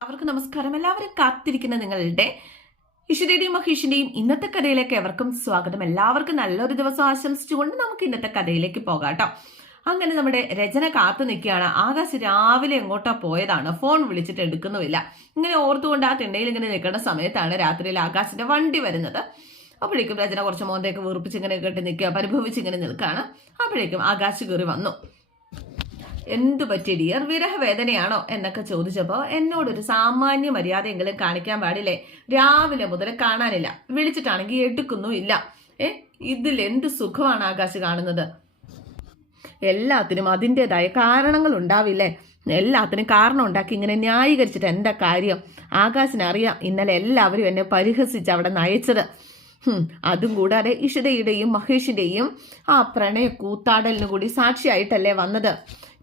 അവർക്ക് നമസ്കാരം. എല്ലാവരും കാത്തിരിക്കുന്ന നിങ്ങളുടെ ഇഷുദേവിയും മഹേഷിന്റെയും ഇന്നത്തെ കഥയിലേക്ക് എവർക്കും സ്വാഗതം. എല്ലാവർക്കും നല്ലൊരു ദിവസം ആശംസിച്ചുകൊണ്ട് നമുക്ക് ഇന്നത്തെ കഥയിലേക്ക് പോകാം കേട്ടോ. അങ്ങനെ നമ്മുടെ രചന കാത്തു നിൽക്കുകയാണ്. ആകാശ് രാവിലെ എങ്ങോട്ടാ പോയതാണ്? ഫോൺ വിളിച്ചിട്ട് എടുക്കുന്നുമില്ല. ഇങ്ങനെ ഓർത്തുകൊണ്ട് ആ തിണ്ടയിൽ ഇങ്ങനെ നിൽക്കേണ്ട സമയത്താണ് രാത്രിയിൽ ആകാശിന്റെ വണ്ടി വരുന്നത്. അപ്പോഴേക്കും രചന കുറച്ച് മോന്തയൊക്കെ വീർപ്പിച്ച് ഇങ്ങനെ കെട്ടി നിൽക്കുക പരിഭവിച്ച് ഇങ്ങനെ നിൽക്കുകയാണ്. അപ്പോഴേക്കും ആകാശ് കയറി വന്നു. എന്തു പറ്റിയ ഡിയർ വിരഹവേദനയാണോ? എന്നൊക്കെ ചോദിച്ചപ്പോൾ എന്നോടൊരു സാമാന്യ മര്യാദയെങ്കിലും കാണിക്കാൻ പാടില്ലേ? രാവിലെ മുതൽ കാണാനില്ല. വിളിച്ചിട്ടാണെങ്കിൽ എടുക്കുന്നുമില്ല ഏ? ഇതിൽ എന്ത് സുഖമാണ് ആകാശ് കാണുന്നത്? എല്ലാത്തിനും അതിന്റെതായ കാരണങ്ങൾ ഉണ്ടാവില്ലേ? എല്ലാത്തിനും കാരണം ഉണ്ടാക്കി ഇങ്ങനെ ന്യായീകരിച്ചിട്ട് എന്താ കാര്യം? ആകാശിനറിയാം ഇന്നലെ എല്ലാവരും എന്നെ പരിഹസിച്ച് അവിടെ നയിച്ചത്. അതും കൂടാതെ ഇഷിതയുടെയും മഹേഷിന്റെയും ആ പ്രണയ കൂത്താടലിനു കൂടി സാക്ഷിയായിട്ടല്ലേ വന്നത്.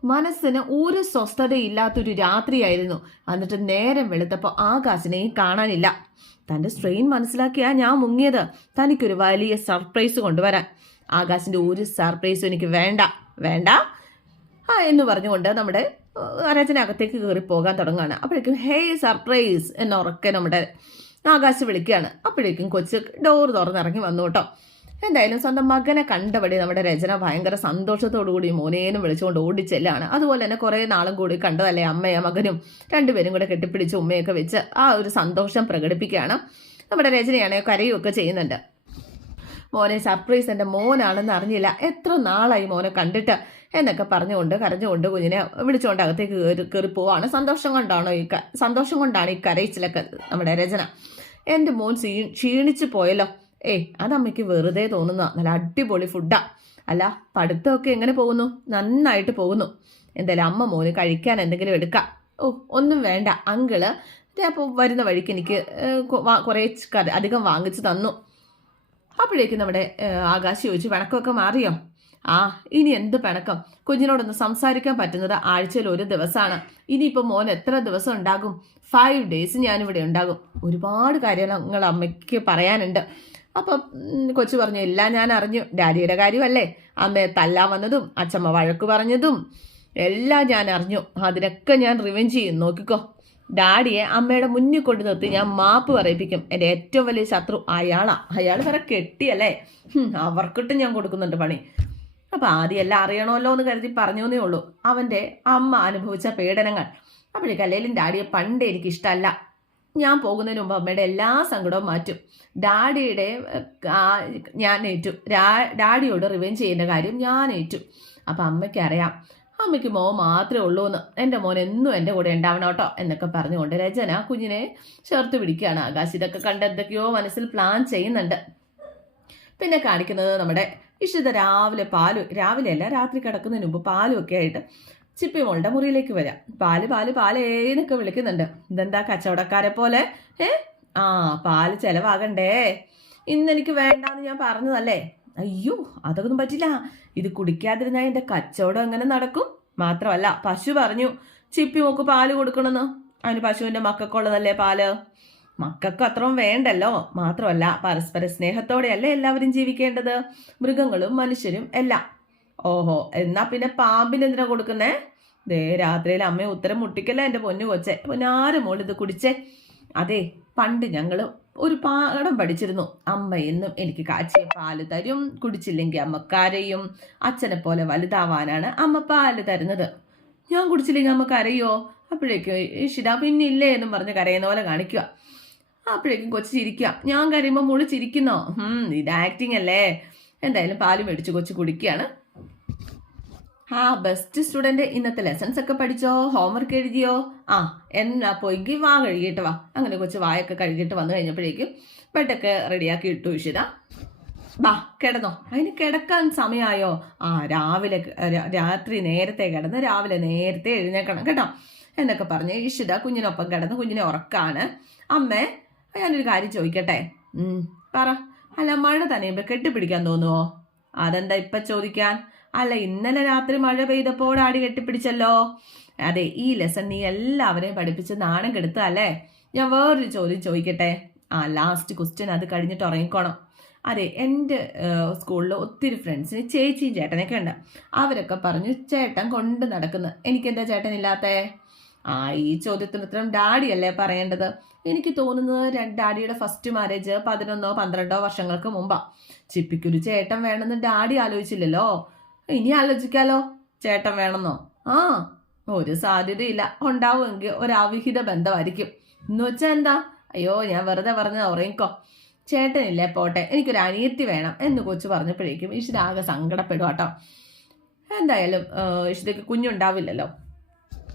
മനസ്സിന് ഒരു സ്വസ്ഥതയില്ലാത്തൊരു രാത്രിയായിരുന്നു. എന്നിട്ട് നേരം വെളുത്തപ്പോൾ ആകാശിനെയും കാണാനില്ല. തന്റെ സ്ട്രെയിൻ മനസ്സിലാക്കിയാ ഞാൻ മുങ്ങിയത്. തനിക്കൊരു വലിയ സർപ്രൈസ് കൊണ്ടുവരാൻ. ആകാശിന്റെ ഒരു സർപ്രൈസും എനിക്ക് വേണ്ട. വേണ്ട? ആ എന്ന് പറഞ്ഞുകൊണ്ട് നമ്മുടെ രചനകത്തേക്ക് കയറി പോകാൻ തുടങ്ങുകയാണ്. അപ്പോഴേക്കും ഹേ സർപ്രൈസ് എന്നുറക്കെ നമ്മുടെ ആകാശ് വിളിക്കുകയാണ്. അപ്പോഴേക്കും കൊച്ച് ഡോർ തുറന്നിറങ്ങി വന്നു കേട്ടോ. എന്തായാലും സ്വന്തം മകനെ കണ്ടപടി നമ്മുടെ രചന ഭയങ്കര സന്തോഷത്തോടു കൂടി മോനേനും വിളിച്ചുകൊണ്ട് ഓടിച്ചെല്ലാണ്. അതുപോലെ തന്നെ കുറേ നാളും കൂടി കണ്ടതല്ലേ അമ്മയും മകനും രണ്ടുപേരും കൂടെ കെട്ടിപ്പിടിച്ച് ഉമ്മയൊക്കെ വെച്ച് ആ ഒരു സന്തോഷം പ്രകടിപ്പിക്കുകയാണ്. നമ്മുടെ രചനയാണെങ്കിൽ കരയുമൊക്കെ ചെയ്യുന്നുണ്ട്. മോനെ സർപ്രൈസ് എന്റെ മോനാണെന്ന് അറിഞ്ഞില്ല. എത്ര നാളായി മോനെ കണ്ടിട്ട് എന്നൊക്കെ പറഞ്ഞുകൊണ്ട് കരഞ്ഞുകൊണ്ട് കുഞ്ഞിനെ വിളിച്ചുകൊണ്ട് അകത്തേക്ക് കയറി കയറി പോവാണ്. സന്തോഷം കൊണ്ടാണോ ഈ സന്തോഷം കൊണ്ടാണ് ഈ കരയിച്ചിലൊക്കെ നമ്മുടെ രചന. എന്റെ മോൻ ക്ഷീ ക്ഷീണിച്ചു പോയല്ലോ. ഏയ് അതമ്മയ്ക്ക് വെറുതെ തോന്നുന്ന നല്ല അടിപൊളി ഫുഡാ അല്ല പഠിത്തമൊക്കെ എങ്ങനെ പോകുന്നു? നന്നായിട്ട് പോകുന്നു. എന്തായാലും അമ്മ മോന് കഴിക്കാൻ എന്തെങ്കിലും എടുക്കാം. ഓ ഒന്നും വേണ്ട. അങ്കിൾ അപ്പോൾ വരുന്ന വഴിക്ക് എനിക്ക് കുറേ അധികം വാങ്ങിച്ചു തന്നു. അപ്പോഴേക്കും നമ്മുടെ ആകാശ് ചോദിച്ചു പിണക്കമൊക്കെ മാറിയോ? ആ ഇനി എന്ത് പിണക്കം? കുഞ്ഞിനോടൊന്ന് സംസാരിക്കാൻ പറ്റുന്നത് ആഴ്ചയിൽ ഒരു ദിവസമാണ്. ഇനിയിപ്പോൾ മോൻ എത്ര ദിവസം ഉണ്ടാകും? ഫൈവ് ഡേയ്സ് ഞാനിവിടെ ഉണ്ടാകും. ഒരുപാട് കാര്യങ്ങൾ അമ്മയ്ക്ക് പറയാനുണ്ട്. അപ്പം കൊച്ചു പറഞ്ഞു എല്ലാം ഞാൻ അറിഞ്ഞു. ഡാഡിയുടെ കാര്യമല്ലേ? അമ്മയെ തല്ലാൻ വന്നതും അച്ചമ്മ വഴക്ക് പറഞ്ഞതും എല്ലാം ഞാൻ അറിഞ്ഞു. അതിനൊക്കെ ഞാൻ റിവെഞ്ച് ചെയ്യും. നോക്കിക്കോ. ഡാഡിയെ അമ്മയുടെ മുന്നിൽ കൊണ്ടു നിർത്തി ഞാൻ മാപ്പ് പറയിപ്പിക്കും. എന്റെ ഏറ്റവും വലിയ ശത്രു അയാളാ. അയാൾ വേറെ കെട്ടിയല്ലേ? അവർക്കിട്ട് ഞാൻ കൊടുക്കുന്നുണ്ട് പണി. അപ്പം ആദ്യം എല്ലാം അറിയണമല്ലോ എന്ന് കരുതി പറഞ്ഞു പറഞ്ഞേ ഉള്ളൂ. അവന്റെ അമ്മ അനുഭവിച്ച പീഡനങ്ങൾ. അപ്പോഴേക്കും അല്ലെങ്കിലും ഡാഡിയെ പണ്ടേ എനിക്ക് ഇഷ്ടമല്ല ഞാൻ പോകുന്നതിന് മുമ്പ് അമ്മയുടെ എല്ലാ സങ്കടവും മാറ്റും. ഡാഡിയുടെ ഞാൻ ഏറ്റു. ഡാഡിയോട് റിവെഞ്ച് ചെയ്യേണ്ട കാര്യം ഞാൻ ഏറ്റു. അപ്പം അമ്മയ്ക്ക് അറിയാം അമ്മയ്ക്ക് മോ മാത്രമേ ഉള്ളൂ എന്ന് എന്റെ മോൻ എന്നും എന്റെ കൂടെ ഉണ്ടാവണം കേട്ടോ എന്നൊക്കെ പറഞ്ഞുകൊണ്ട് രചന കുഞ്ഞിനെ ചേർത്ത് പിടിക്കുകയാണ്. ആകാശ് ഇതൊക്കെ കണ്ട് എന്തൊക്കെയോ മനസ്സിൽ പ്ലാൻ ചെയ്യുന്നുണ്ട്. പിന്നെ കാണിക്കുന്നത് നമ്മുടെ ഇഷിത രാവിലെ പാൽ രാവിലെയല്ല രാത്രി കിടക്കുന്നതിന് മുമ്പ് പാലും ഒക്കെ ആയിട്ട് ചിപ്പി മോളുടെ മുറിയിലേക്ക് വരാം. പാൽ പാൽ പാലേന്നൊക്കെ വിളിക്കുന്നുണ്ട്. ഇതെന്താ കച്ചവടക്കാരെ പോലെ? ഏ? ആ പാൽ ചെലവാകണ്ടേ. ഇന്നെനിക്ക് വേണ്ടാന്ന് ഞാൻ പറഞ്ഞതല്ലേ? അയ്യോ അതൊന്നും പറ്റില്ല. ഇത് കുടിക്കാതിരുന്നാൽ എന്റെ കച്ചവടം എങ്ങനെ നടക്കും? മാത്രമല്ല പശു പറഞ്ഞു ചിപ്പി മോക്ക് പാൽ കൊടുക്കണമെന്ന്. അതിന് പശുവിന്റെ മക്കൾക്കുള്ളതല്ലേ പാൽ? മക്കൾക്ക് അത്രയും വേണ്ടല്ലോ. മാത്രമല്ല പരസ്പര സ്നേഹത്തോടെയല്ലേ എല്ലാവരും ജീവിക്കേണ്ടത്? മൃഗങ്ങളും മനുഷ്യരും എല്ലാം. ഓഹോ എന്നാ പിന്നെ പാമ്പിന് എന്തിനാ കൊടുക്കുന്നേ? ദേ രാത്രിയിൽ അമ്മ ഉത്തരം മുട്ടിക്കല്ല എന്റെ പൊന്നു കൊച്ചെ. പൊന്നാരും മോൾ ഇത് കുടിച്ചേ? അതെ പണ്ട് ഞങ്ങൾ ഒരു പാഠം പഠിച്ചിരുന്നു. അമ്മ എന്നും എനിക്ക് കാച്ചിയ പാൽ തരും. കുടിച്ചില്ലെങ്കിൽ അമ്മ കരയും. അച്ഛനെ പോലെ വലുതാവാനാണ് അമ്മ പാൽ തരുന്നത്. ഞാൻ കുടിച്ചില്ലെങ്കിൽ അമ്മ കരയോ? അപ്പോഴേക്കും ഇഷിത പിന്നെ ഇല്ലേ എന്നും പറഞ്ഞ് കരയുന്ന പോലെ കാണിക്കുക. അപ്പോഴേക്കും കൊച്ചു ചിരിക്കുക. ഞാൻ കരയുമ്പോൾ മുളി ചിരിക്കുന്നോ? ഇത് ആക്ടിങ് അല്ലേ? എന്തായാലും പാൽ മേടിച്ച് കൊച്ചു കുടിക്കുകയാണ്. ആ ബെസ്റ്റ് സ്റ്റുഡന്റ് ഇന്നത്തെ ലെസൺസ് ഒക്കെ പഠിച്ചോ? ഹോംവർക്ക് എഴുതിയോ? ആ എന്നാ പോയി വാ കഴുകിയിട്ട് വാ. അങ്ങനെ കൊച്ചു വായൊക്കെ കഴുകിയിട്ട് വന്നു കഴിഞ്ഞപ്പോഴേക്കും ബെഡൊക്കെ റെഡിയാക്കി ഇട്ടു ഇഷിത വാ കിടന്നോ. അതിന് കിടക്കാൻ സമയമായോ ആ രാവിലെ രാത്രി നേരത്തെ കിടന്ന് രാവിലെ നേരത്തെ എഴുന്നേക്കണം കേട്ടോ. എന്നൊക്കെ പറഞ്ഞ് ഇഷിത കുഞ്ഞിനൊപ്പം കിടന്ന് കുഞ്ഞിനെ ഉറക്കാണ്. അമ്മേ ഞാനൊരു കാര്യം ചോദിക്കട്ടെ? പറ. അല്ല മഴ തന്നെയുമ്പോ കെട്ടിപ്പിടിക്കാൻ തോന്നുവോ? അതെന്താ ഇപ്പൊ ചോദിക്കാൻ? അല്ല ഇന്നലെ രാത്രി മഴ പെയ്തപ്പോൾ ആടി കെട്ടിപ്പിടിച്ചല്ലോ. അതെ ഈ ലെസൺ നീ എല്ലാവരെയും പഠിപ്പിച്ച് നാണം കെടുത്തല്ലേ ഞാൻ വേറൊരു ചോദ്യം ചോദിക്കട്ടെ? ആ ലാസ്റ്റ് ക്വസ്റ്റ്യൻ അത് കഴിഞ്ഞിട്ട് ഉറങ്ങിക്കോണം. അതെ എന്റെ സ്കൂളിൽ ഒത്തിരി ഫ്രണ്ട്സിന് ചേച്ചിയും ചേട്ടനൊക്കെ ഉണ്ട്. അവരൊക്കെ പറഞ്ഞു ചേട്ടൻ കൊണ്ട് നടക്കുന്നു. എനിക്കെന്താ ചേട്ടൻ ഇല്ലാത്തേ ആ ഈ ചോദ്യത്തിന് ഉത്തരം ഡാഡിയല്ലേ പറയേണ്ടത്. എനിക്ക് തോന്നുന്നത് ഡാഡിയുടെ ഫസ്റ്റ് മാരേജ് പതിനൊന്നോ പന്ത്രണ്ടോ വർഷങ്ങൾക്ക് മുമ്പാണ് ചിപ്പിക്കൊരു ചേട്ടൻ വേണമെന്ന് ഡാഡി ആലോചിച്ചില്ലല്ലോ. ഇനി ആലോചിക്കാലോ. ചേട്ടൻ വേണമെന്നോ? ആ ഒരു സാധ്യതയില്ല. ഉണ്ടാവുമെങ്കിൽ ഒരു അവിഹിത ബന്ധമായിരിക്കും. എന്ന് വെച്ചാൽ എന്താ? അയ്യോ ഞാൻ വെറുതെ പറഞ്ഞ ഉറങ്ങിക്കോ. ചേട്ടനില്ലേ പോട്ടെ എനിക്കൊരു അനിയത്തി വേണം എന്ന് കൊച്ചു പറഞ്ഞപ്പോഴേക്കും ഇഷിത ആകെ സങ്കടപ്പെടും കേട്ടോ എന്തായാലും ഇഷിതയ്ക്ക് കുഞ്ഞുണ്ടാവില്ലല്ലോ.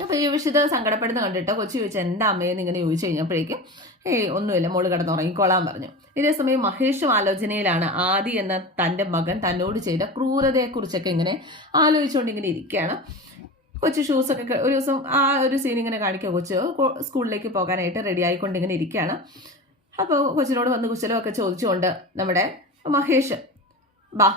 അപ്പൊ ഈ വിഷിത സങ്കടപ്പെടുന്ന കണ്ടിട്ട്? കൊച്ചു ചോദിച്ചു എന്താ അമ്മയെന്ന് ഇങ്ങനെ ചോദിച്ചു കഴിഞ്ഞപ്പോഴേക്കും ഏയ് ഒന്നുമില്ല മോൾ കടന്ന് ഉറങ്ങിക്കോളാൻ പറഞ്ഞു. ഇതേ സമയം മഹേഷും ആലോചനയിലാണ് ആദി എന്ന തന്റെ മകൻ തന്നോട് ചെയ്ത ക്രൂരതയെക്കുറിച്ചൊക്കെ ഇങ്ങനെ ആലോചിച്ചുകൊണ്ട് ഇങ്ങനെ ഇരിക്കുകയാണ്. കൊച്ചു ഷൂസൊക്കെ ഒരു ദിവസം ആ ഒരു സീൻ ഇങ്ങനെ കാണിക്കുക കൊച്ചു സ്കൂളിലേക്ക് പോകാനായിട്ട് റെഡി ആയിക്കൊണ്ട് ഇങ്ങനെ ഇരിക്കുകയാണ്. അപ്പോൾ കൊച്ചിനോട് വന്ന് കുശലമൊക്കെ ചോദിച്ചുകൊണ്ട് നമ്മുടെ മഹേഷ് ബാ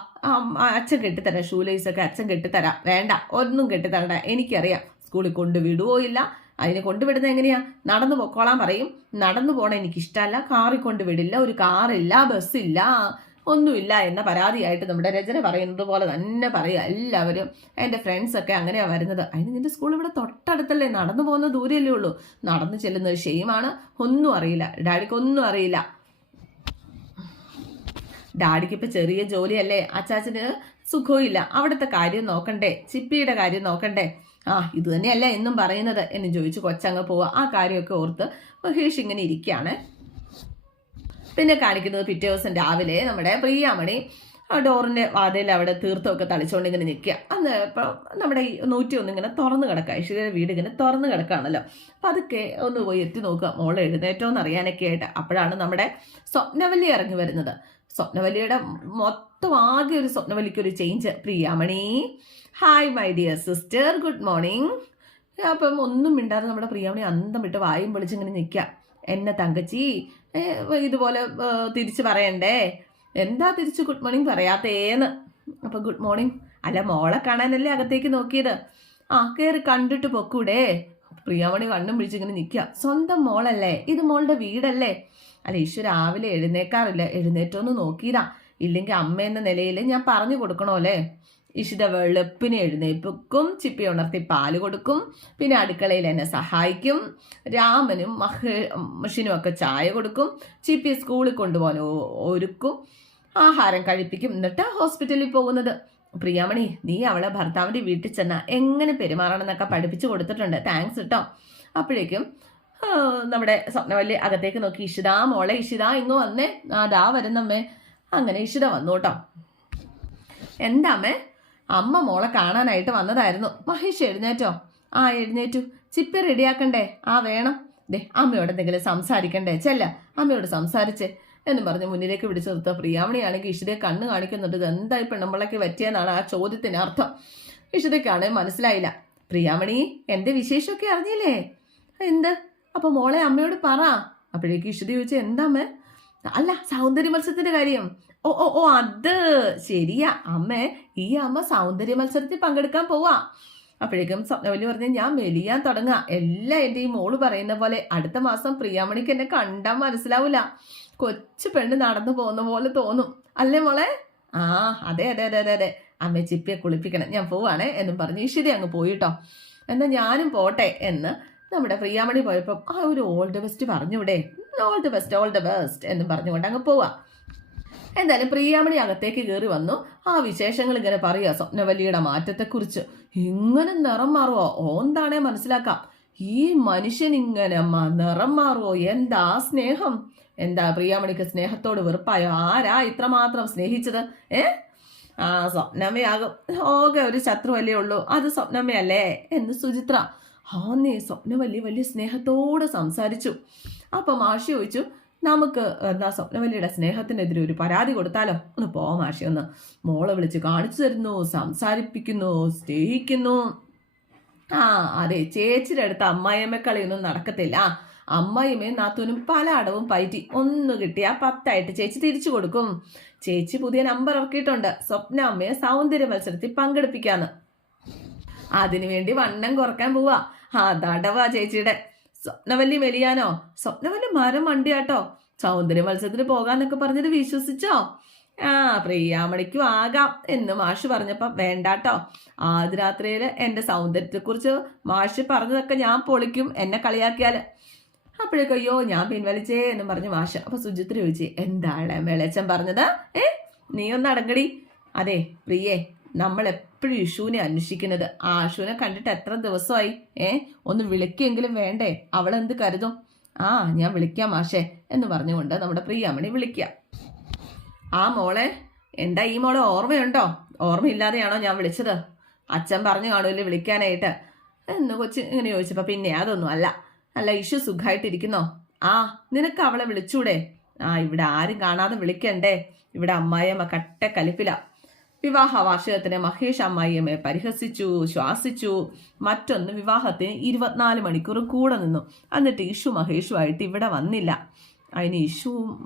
അച്ഛൻ കെട്ടിത്തരാം ഷൂ ലൈസൊക്കെ അച്ഛൻ കെട്ടിത്തരാം. വേണ്ട ഒന്നും കെട്ടിത്തരണ്ട. എനിക്കറിയാം. സ്കൂളിൽ കൊണ്ടുവിടുവോ ഇല്ല? അതിന് കൊണ്ടുവിടുന്നത് എങ്ങനെയാ? നടന്നു പൊക്കോളാൻ പറയും. നടന്നു പോണ എനിക്കിഷ്ടമല്ല കാറിൽ കൊണ്ടുവിടില്ല. ഒരു കാറില്ല ബസ്സില്ല ഒന്നുമില്ല എന്ന പരാതിയായിട്ട് നമ്മുടെ രചന പറയുന്നത് പോലെ തന്നെ പറയുക എല്ലാവരും. എന്റെ ഫ്രണ്ട്സൊക്കെ അങ്ങനെയാണ് വരുന്നത്. അതിന് നിന്റെ സ്കൂൾ ഇവിടെ തൊട്ടടുത്തല്ലേ? നടന്നു പോകുന്ന ദൂരമല്ലേ ഉള്ളൂ. നടന്നു ചെല്ലുന്നത് ഷെയിമാണ് ഒന്നും അറിയില്ല. ഡാഡിക്ക് ഒന്നും അറിയില്ല. ഡാഡിക്ക് ഇപ്പം ചെറിയ ജോലിയല്ലേ? അച്ചാച്ചന് സുഖമില്ല അവിടുത്തെ കാര്യം നോക്കണ്ടേ? ചിപ്പിയുടെ കാര്യം നോക്കണ്ടേ? ആ ഇത് തന്നെയല്ല എന്നും പറയുന്നത് എന്ന് ചോദിച്ച് കൊച്ചങ്ങ് പോവുക. ആ കാര്യമൊക്കെ ഓർത്ത് മഹേഷ് ഇങ്ങനെ ഇരിക്കുകയാണ്. പിന്നെ കാണിക്കുന്നത് പിറ്റേ ദിവസം രാവിലെ നമ്മുടെ പ്രിയാമണി ആ ഡോറിന്റെ വാതിൽ അവിടെ തീർത്ഥമൊക്കെ തളിച്ചുകൊണ്ട് ഇങ്ങനെ നിൽക്കുക. അന്ന് ഇപ്പം നമ്മുടെ ഈ നൂറ്റി ഒന്ന് ഇങ്ങനെ തുറന്നു കിടക്കുക. ഐശ്വര്യയുടെ വീട് ഇങ്ങനെ തുറന്നു കിടക്കുകയാണല്ലോ. അപ്പം അതൊക്കെ ഒന്ന് പോയി എത്തി നോക്കുക. മോളെ എഴുന്നേറ്റോന്ന് അറിയാനൊക്കെ ആയിട്ട് അപ്പോഴാണ് നമ്മുടെ സ്വപ്നവല്ലി ഇറങ്ങി വരുന്നത്. സ്വപ്നവല്ലിയുടെ മൊത്തം ആകെ ഒരു സ്വപ്നവല്ലിക്ക് ഒരു change Priyamani hi my dear sister good morning അപ്പം ഒന്നും മിണ്ടാതെ നമ്മുടെ പ്രിയാമണി അന്തം വിട്ട് വായും പൊളിച്ചിങ്ങനെ നിൽക്കുക എന്നെ തങ്കച്ചി ഇതുപോലെ തിരിച്ചു പറയണ്ടേ? എന്താ തിരിച്ച് ഗുഡ് മോർണിംഗ് പറയാത്തേന്ന്? അപ്പൊ ഗുഡ് മോർണിംഗ് അല്ല മോളെ കാണാനല്ലേ അകത്തേക്ക് നോക്കിയത്? ആ കയറി കണ്ടിട്ട് പൊക്കൂടെ. പ്രിയാമണി കണ്ണും പിടിച്ചിങ്ങനെ നിൽക്കുക സ്വന്തം മോളല്ലേ? ഇത് മോളുടെ വീടല്ലേ? അല്ല ഈശോ രാവിലെ എഴുന്നേക്കാറില്ല. എഴുന്നേറ്റോന്ന് നോക്കിയതാ. ഇല്ലെങ്കിൽ അമ്മ എന്ന നിലയിൽ ഞാൻ പറഞ്ഞു കൊടുക്കണോ അല്ലേ ഇഷിത വെളുപ്പിന് എഴുന്നേൽപ്പിക്കും ചിപ്പി ഉണർത്തി പാൽ കൊടുക്കും പിന്നെ അടുക്കളയിൽ എന്നെ സഹായിക്കും രാമനും മഹ മഷിനും ഒക്കെ ചായ കൊടുക്കും ചിപ്പി സ്കൂളിൽ കൊണ്ടുപോകാൻ ഒരുക്കും ആഹാരം കഴിപ്പിക്കും എന്നിട്ട് ഹോസ്പിറ്റലിൽ പോകുന്നത്. പ്രിയാമണി നീ അവളെ ഭർത്താവിന്റെ വീട്ടിൽ ചെന്ന എങ്ങനെ പെരുമാറണം എന്നൊക്കെ പഠിപ്പിച്ചു കൊടുത്തിട്ടുണ്ട്. താങ്ക്സ് കേട്ടോ അപ്പോഴേക്കും നമ്മുടെ സ്വപ്നവല്ലി അകത്തേക്ക് നോക്കി ഇഷിത മോളെ ഇഷിത ഇങ്ങ് വന്നേ. അതാ വരുന്നമ്മേ. അങ്ങനെ ഇഷിത വന്നു കേട്ടോ. എന്താ അമ്മേ മോളെ കാണാനായിട്ട് വന്നതായിരുന്നു. മഹേഷ് എഴുന്നേറ്റോ? ആ എഴുന്നേറ്റു. ചിപ്പി റെഡിയാക്കണ്ടേ? ആ വേണം. ദേ അമ്മയോട് എന്തെങ്കിലും സംസാരിക്കണ്ടേ? ചെല്ല അമ്മയോട് സംസാരിച്ച്. എന്ന് പറഞ്ഞ് മുന്നിലേക്ക് പിടിച്ചു നിർത്ത പ്രിയാമണിയാണെങ്കിൽ ഇഷിതയെ കണ്ണ് കാണിക്കുന്നുണ്ട് ഇത് എന്തായി പെണ്ണമ്പളയ്ക്ക് പറ്റിയെന്നാണ് ആ ചോദ്യത്തിന് അർത്ഥം. ഇഷിതയ്ക്കാണ് മനസ്സിലായില്ല. പ്രിയാമണി എന്റെ വിശേഷമൊക്കെ അറിഞ്ഞില്ലേ? എന്ത്? അപ്പൊ മോളെ അമ്മയോട് പറ. അപ്പോഴേക്ക് ഇഷിത ചോദിച്ചു എന്താ അമ്മേ? അല്ല സൗന്ദര്യ മത്സരത്തിന്റെ കാര്യം. ഓ ഓ ഓ അത് ശരിയാ. അമ്മ ഈ അമ്മ സൗന്ദര്യ മത്സരത്തിൽ പങ്കെടുക്കാൻ പോവാ. അപ്പോഴേക്കും സ്വപ്നവല്ലി പറഞ്ഞ ഞാൻ മെലിയാൻ തുടങ്ങുക എല്ലാം എന്റെ ഈ മോൾ പറയുന്ന പോലെ അടുത്ത മാസം പ്രിയാമണിക്ക് എന്നെ കണ്ടാൽ മനസ്സിലാവൂല. കൊച്ചു പെണ്ണ് നടന്നു പോകുന്ന പോലെ തോന്നും. അല്ലേ മോളെ? ആ അതെ അതെ അതെ അതെ അതെ. അമ്മ ചിപ്പിയെ കുളിപ്പിക്കണം. ഞാൻ പോവാണേ എന്നും പറഞ്ഞ് ഈശ്വരി അങ്ങ് പോയിട്ടോ എന്നാ ഞാനും പോട്ടെ എന്ന് നമ്മുടെ പ്രിയാമണി പോയപ്പോൾ ആ ഒരു ഓൾഡ് വെസ്റ്റ് പറഞ്ഞൂടെ all the best all the best എന്നും പറഞ്ഞുകൊണ്ട് അങ്ങ് പോവാം. എന്തായാലും പ്രിയാമണി അകത്തേക്ക് കയറി വന്നു. ആ വിശേഷങ്ങൾ ഇങ്ങനെ പറയുക സ്വപ്നവല്ലിയുടെ മാറ്റത്തെക്കുറിച്ച്. ഇങ്ങനെ നിറം മാറുമോ ഓന്താണേ മനസ്സിലാക്കാം. ഈ മനുഷ്യൻ ഇങ്ങനെ നിറം മാറുമോ എന്താ സ്നേഹം? എന്താ പ്രിയാമണിക്ക് സ്നേഹത്തോട് വെറുപ്പായോ? ആരാ ഇത്രമാത്രം സ്നേഹിച്ചത്? ഏ? ആ സ്വപ്നമ്മയാകും. ഓകെ ഒരു ശത്രുവല്ലേ ഉള്ളൂ. അത് സ്വപ്നമ്മയല്ലേ? എന്ന് സുചിത്ര. ആ നീ സ്വപ്നവല്ലി വലിയ സ്നേഹത്തോടെ സംസാരിച്ചു. അപ്പൊ മാഷി ചോദിച്ചു നമുക്ക് എന്താ സ്വപ്നവല്ലിയുടെ സ്നേഹത്തിനെതിരെ ഒരു പരാതി കൊടുത്താലോ? ഒന്ന് പോവാം മാഷി ഒന്ന് മോളെ വിളിച്ച് കാണിച്ചു തരുന്നു സംസാരിപ്പിക്കുന്നു സ്നേഹിക്കുന്നു. ആ അതെ ചേച്ചിയുടെ അടുത്ത് അമ്മായിയമ്മ കളിയൊന്നും നടക്കത്തില്ല. അമ്മായിയമ്മയും നാത്തൂനും പല അടവും പയറ്റി ഒന്ന് കിട്ടിയാ പത്തായിട്ട് ചേച്ചി തിരിച്ചു കൊടുക്കും. ചേച്ചി പുതിയ നമ്പർ ഇറക്കിയിട്ടുണ്ട്. സ്വപ്ന അമ്മയെ സൗന്ദര്യ മത്സരത്തിൽ പങ്കെടുപ്പിക്കാന്ന്. അതിനുവേണ്ടി വണ്ണം കുറയ്ക്കാൻ പോവാ. അതടവാ ചേച്ചിയുടെ. സ്വപ്നവല്ലി മെലിയാനോ സ്വപ്നവല്ലി മരം വണ്ടിയാട്ടോ സൗന്ദര്യ മത്സരത്തിന് പോകാന്നൊക്കെ പറഞ്ഞത് വിശ്വസിച്ചോ? ആ പ്രിയാമണിക്കും ആകാം എന്ന് മാഷ് പറഞ്ഞപ്പോൾ വേണ്ടാട്ടോ. ആദ്യ രാത്രിയിൽ എന്റെ സൗന്ദര്യത്തെക്കുറിച്ച് മാഷ് പറഞ്ഞതൊക്കെ ഞാൻ പൊളിക്കും എന്നെ കളിയാക്കിയാൽ അപ്പോഴേക്കും അയ്യോ ഞാൻ പിൻവലിച്ചേ എന്ന് പറഞ്ഞു മാഷ്. അപ്പൊ സുജിത്ര ചോദിച്ചു എന്താണ് വെളച്ചൻ പറഞ്ഞത്? ഏ നീ ഒന്ന് അടങ്ങടി. അതെ പ്രിയേ നമ്മൾ എപ്പോഴും ഇഷുവിനെ അന്വേഷിക്കുന്നത്. ആ അഷുവിനെ കണ്ടിട്ട് എത്ര ദിവസമായി? ഏ ഒന്ന് വിളിക്കെങ്കിലും വേണ്ടേ? അവളെന്ത് കരുതും? ആ ഞാൻ വിളിക്കാം മാഷേ എന്ന് പറഞ്ഞുകൊണ്ട് നമ്മുടെ പ്രിയാമണി വിളിക്കുക. ആ മോളെ എന്താ ഈ മോളെ ഓർമ്മയുണ്ടോ? ഓർമ്മയില്ലാതെയാണോ ഞാൻ വിളിച്ചത്? അച്ഛൻ പറഞ്ഞു കാണൂല്ലേ വിളിക്കാനായിട്ട്? എന്ന് കൊച്ചു ഇങ്ങനെ ചോദിച്ചപ്പോൾ പിന്നെ അതൊന്നും അല്ല. അല്ല ഇഷു സുഖമായിട്ടിരിക്കുന്നോ ആ നിനക്ക് അവളെ വിളിച്ചൂടെ? ആ ഇവിടെ ആരും കാണാതെ വിളിക്കണ്ടേ? ഇവിടെ അമ്മായിയമ്മ കട്ട കലിപ്പില. വിവാഹ വാർഷികത്തിന് മഹേഷ് അമ്മായിയമ്മയെ പരിഹസിച്ചു ശ്വാസിച്ചു. മറ്റൊന്ന് വിവാഹത്തിന് ഇരുപത്തിനാല് മണിക്കൂറും കൂടെ നിന്നു. എന്നിട്ട് ഇഷു മഹേഷുമായിട്ട് ഇവിടെ വന്നില്ല. അതിന് ഇഷു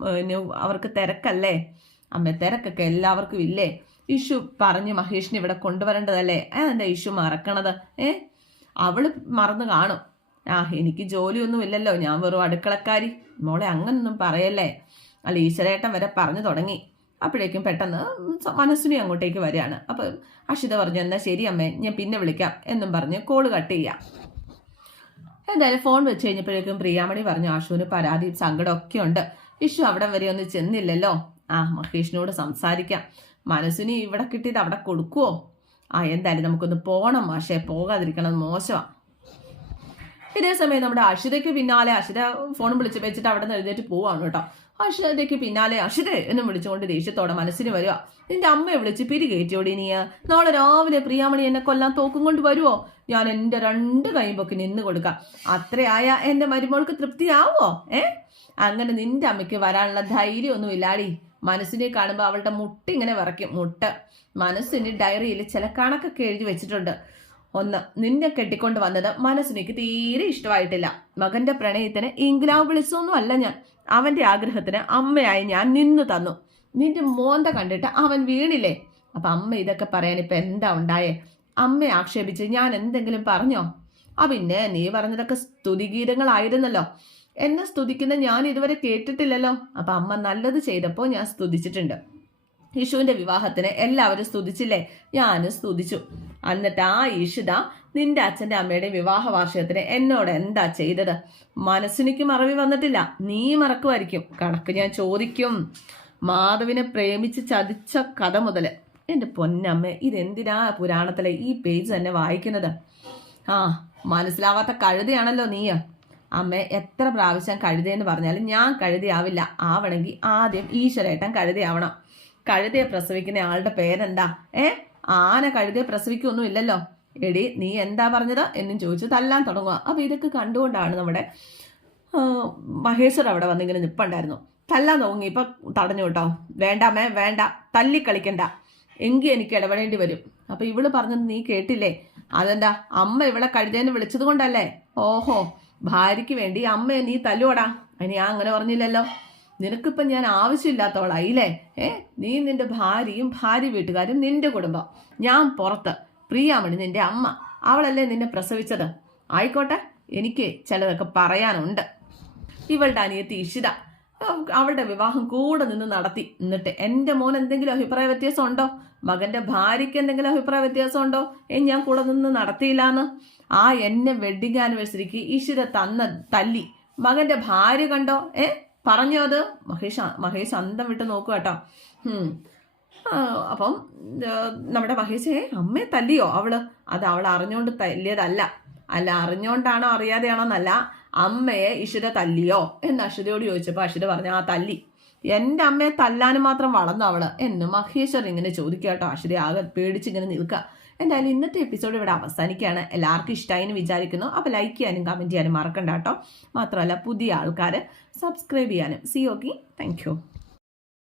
അവർക്ക് തിരക്കല്ലേ? അമ്മ തിരക്കൊക്കെ എല്ലാവർക്കും ഇല്ലേ? ഇഷു പറഞ്ഞ് മഹേഷിനെ ഇവിടെ കൊണ്ടുവരേണ്ടതല്ലേ? അതെന്താ ഇഷു മറക്കണത്? ഏ? അവൾ മറന്നു കാണും. ആ എനിക്ക് ജോലിയൊന്നും ഇല്ലല്ലോ. ഞാൻ വെറും അടുക്കളക്കാരി. മോളെ അങ്ങനൊന്നും പറയല്ലേ? അല്ല ഈശ്വരേട്ടൻ വരെ പറഞ്ഞു തുടങ്ങി. അപ്പോഴേക്കും പെട്ടെന്ന് മനസ്സിനെ അങ്ങോട്ടേക്ക് വരികയാണ്. അപ്പോൾ അഷിത പറഞ്ഞു എന്നാൽ ശരി അമ്മേ ഞാൻ പിന്നെ വിളിക്കാം എന്നും പറഞ്ഞ് കോൾ കട്ട് ചെയ്യാം. എന്തായാലും ഫോൺ വെച്ച് കഴിഞ്ഞപ്പോഴേക്കും പ്രിയാമണി പറഞ്ഞു ആഷുവിന് പരാതിയും സങ്കടമൊക്കെ ഉണ്ട്. ഇഷു അവിടെ വരെ ഒന്നും ചെന്നില്ലല്ലോ. ആ മഹേഷിനോട് സംസാരിക്കാം. മനസ്സിന് ഇവിടെ കിട്ടിയത് അവിടെ കൊടുക്കുവോ? ആ എന്തായാലും നമുക്കൊന്ന് പോകണം മാഷേ പോകാതിരിക്കണം മോശമാണ് ഇതേ സമയം നമ്മുടെ അഷിതയ്ക്ക് പിന്നാലെ അഷിത ഫോൺ വിളിച്ച് വെച്ചിട്ട് അവിടെ നിന്ന് എഴുന്നേറ്റ് പോവാണ് കേട്ടോ. അഷിതയ്ക്ക് പിന്നാലെ അശ്വതേ എന്ന് വിളിച്ചുകൊണ്ട് ദേഷ്യത്തോടെ മനസ്സിന് വരിക നിന്റെ അമ്മയെ വിളിച്ച് പിരി കയറ്റിയോടി നീ? നാളെ രാവിലെ പ്രിയാമണി എന്നെ കൊല്ലാൻ തോക്കും കൊണ്ട് വരുമോ ഞാൻ എന്റെ രണ്ട് കൈമ്പൊക്കെ നിന്ന് കൊടുക്കാം. അത്രയായ എന്റെ മരുമോൾക്ക് തൃപ്തിയാവോ? ഏ? അങ്ങനെ നിന്റെ അമ്മയ്ക്ക് വരാനുള്ള ധൈര്യമൊന്നും ഇല്ലാടി മനസ്സിനെ കാണുമ്പോൾ അവളുടെ മുട്ട ഇങ്ങനെ വിറയ്ക്കും. മുട്ട. മനസ്സിന് ഡയറിയിൽ ചില കണക്കൊക്കെ എഴുതി വെച്ചിട്ടുണ്ട്. ഒന്ന് നിന്നെ കെട്ടിക്കൊണ്ട് വന്നത് മനസ്സിനേക്ക് തീരെ ഇഷ്ടമായിട്ടില്ല. മകന്റെ പ്രണയത്തിന് ഇംഗ്ലാവ് വിളിച്ചൊന്നും അല്ല ഞാൻ. അവന്റെ ആഗ്രഹത്തിന് അമ്മയായി ഞാൻ നിന്നു തന്നു. നിന്റെ മോന്ത കണ്ടിട്ട് അവൻ വീണില്ലേ? അപ്പം അമ്മ ഇതൊക്കെ പറയാൻ ഇപ്പം എന്താ ഉണ്ടായേ? അമ്മയെ ആക്ഷേപിച്ച് ഞാൻ എന്തെങ്കിലും പറഞ്ഞോ? ആ പിന്നെ നീ പറഞ്ഞതൊക്കെ സ്തുതിഗീതങ്ങളായിരുന്നല്ലോ. എന്നെ സ്തുതിക്കുന്ന ഞാൻ ഇതുവരെ കേട്ടിട്ടില്ലല്ലോ. അപ്പം അമ്മ നല്ലത് ചെയ്തപ്പോൾ ഞാൻ സ്തുതിച്ചിട്ടുണ്ട്. യേശുവിന്റെ വിവാഹത്തിന് എല്ലാവരും സ്തുതിച്ചില്ലേ? ഞാനും സ്തുതിച്ചു. എന്നിട്ട് ആ ഈഷിത നിന്റെ അച്ഛന്റെ അമ്മയുടെ വിവാഹ വാർഷികത്തിന് എന്നോട് എന്താ ചെയ്തത്? മനസ്സിനിക്ക് മറവി വന്നിട്ടില്ല. നീ മറക്കുമായിരിക്കും. കണക്ക് ഞാൻ ചോദിക്കും. മാധവിനെ പ്രേമിച്ച് ചതിച്ച കഥ മുതൽ എന്റെ പൊന്നമ്മ ഇതെന്തിനാ പുരാണത്തിലെ ഈ പേജ് തന്നെ വായിക്കുന്നത്? ആ മനസ്സിലാവാത്ത കഴുതയാണല്ലോ നീ അമ്മ എത്ര പ്രാവശ്യം കഴുതയെന്ന് പറഞ്ഞാലും ഞാൻ കഴുതയാവില്ല. ആവണമെങ്കിൽ ആദ്യം ഈശ്വരേട്ടൻ കഴുതയാവണം. കഴുതയെ പ്രസവിക്കുന്ന ആളുടെ പേരെന്താ? ഏ? ആന കഴുതയെ പ്രസവിക്കൊന്നും ഇല്ലല്ലോ എടി നീ എന്താ പറഞ്ഞത്? എന്നും ചോദിച്ചു തല്ലാൻ തുടങ്ങുക. അപ്പം ഇതൊക്കെ കണ്ടുകൊണ്ടാണ് നമ്മുടെ മഹേശ്വർ അവിടെ വന്നിങ്ങനെ നിപ്പുണ്ടായിരുന്നു. തല്ലാൻ തുടങ്ങി. ഇപ്പം തടഞ്ഞു കേട്ടോ. വേണ്ട മേ വേണ്ട. തല്ലിക്കളിക്കണ്ട. എങ്കിൽ എനിക്ക് ഇടപെടേണ്ടി വരും. അപ്പം ഇവൾ പറഞ്ഞത് നീ കേട്ടില്ലേ? അതെന്താ? അമ്മ ഇവളെ കഴുതേന്ന് വിളിച്ചത് കൊണ്ടല്ലേ? ഓഹോ. ഭാര്യയ്ക്ക് വേണ്ടി അമ്മയെ നീ തല്ലുവടാ. അതിന് ഞാൻ അങ്ങനെ പറഞ്ഞില്ലല്ലോ. നിനക്കിപ്പം ഞാൻ ആവശ്യമില്ലാത്തവളായില്ലേ? ഏ? നീ നിന്റെ ഭാര്യയും ഭാര്യ വീട്ടുകാരും നിന്റെ കുടുംബം. ഞാൻ പുറത്ത്. പ്രിയാമണി നിന്റെ അമ്മ. അവളല്ലേ നിന്നെ പ്രസവിച്ചത്? ആയിക്കോട്ടെ എനിക്ക് ചിലതൊക്കെ പറയാനുണ്ട്. ഇവളുടെ അനിയത്തി ഇഷിത. അവളുടെ വിവാഹം കൂടെ നിന്ന് നടത്തി. എന്നിട്ട് എന്റെ മോൻ എന്തെങ്കിലും അഭിപ്രായ വ്യത്യാസം ഉണ്ടോ മകന്റെ ഭാര്യയ്ക്ക് എന്തെങ്കിലും അഭിപ്രായ വ്യത്യാസം ഉണ്ടോ ഏ ഞാൻ കൂടെ നിന്ന് നടത്തിയില്ലാന്ന്. ആ എന്നെ വെഡിങ് ആനിവേഴ്സറിക്ക് ഇഷിത തന്ന തല്ലി. മകന്റെ ഭാര്യ കണ്ടോ? ഏ പറഞ്ഞോ അത്? മഹേഷ് മഹേഷ് അന്തം വിട്ട് നോക്കുക കേട്ടോ. അപ്പം നമ്മുടെ മഹേഷേ അമ്മയെ തല്ലിയോ അവൾ? അത് അവൾ അറിഞ്ഞോണ്ട് തല്ലിയതല്ല. അല്ല അറിഞ്ഞോണ്ടാണോ അറിയാതെയാണോ എന്നല്ല അമ്മയെ ഇഷിത തല്ലിയോ? എന്ന് അഷിതയോട് ചോദിച്ചപ്പോൾ അഷിത പറഞ്ഞു ആ തല്ലി. എന്റെ അമ്മയെ തല്ലാനും മാത്രം വളർന്നു അവൾ. എന്ന് മഹേശ്വർ ഇങ്ങനെ ചോദിക്കുക കേട്ടോ. അഷിത ആകെ പേടിച്ചിങ്ങനെ നിൽക്കുക. എന്തായാലും ഇന്നത്തെ എപ്പിസോഡ് ഇവിടെ അവസാനിക്കുകയാണ്. എല്ലാവർക്കും ഇഷ്ടമായി എന്ന് വിചാരിക്കുന്നു. അപ്പോൾ ലൈക്ക് ചെയ്യാനും കമന്റ് ചെയ്യാനും മറക്കണ്ട കേട്ടോ. മാത്രമല്ല പുതിയ ആൾക്കാർ സബ്സ്ക്രൈബ് ചെയ്യാനും. C okay thank